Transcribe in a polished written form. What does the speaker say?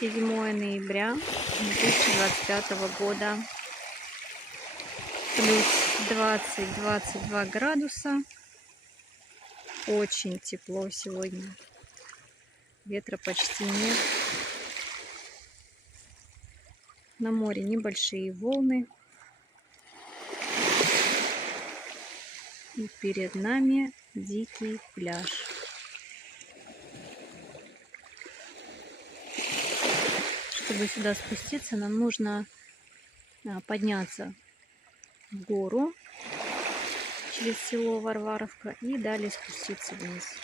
7 ноября 2025 года. Плюс 20-22 градуса. Очень тепло сегодня. Ветра почти нет. На море небольшие волны. И перед нами дикий пляж. Чтобы сюда спуститься, нам нужно подняться в гору через село Варваровка и далее спуститься вниз.